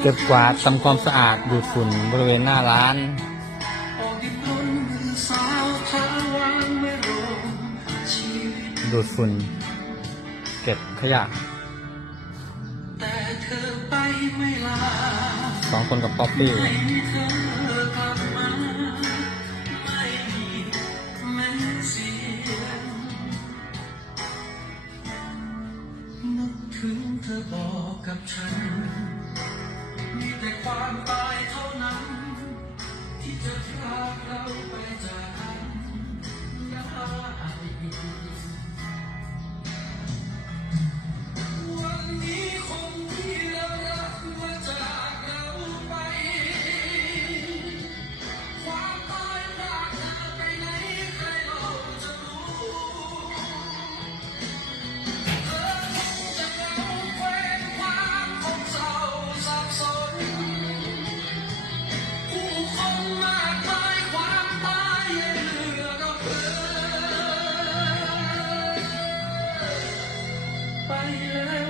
เก็บกวาดทำความสะอาดดูดฝุ่นบริเวณหน้าร้านดูดฝุ่น เก็บขยะสองคนกับป๊อปปี้ถึงเธอบอกกับฉัน จากเราไปจาก 白月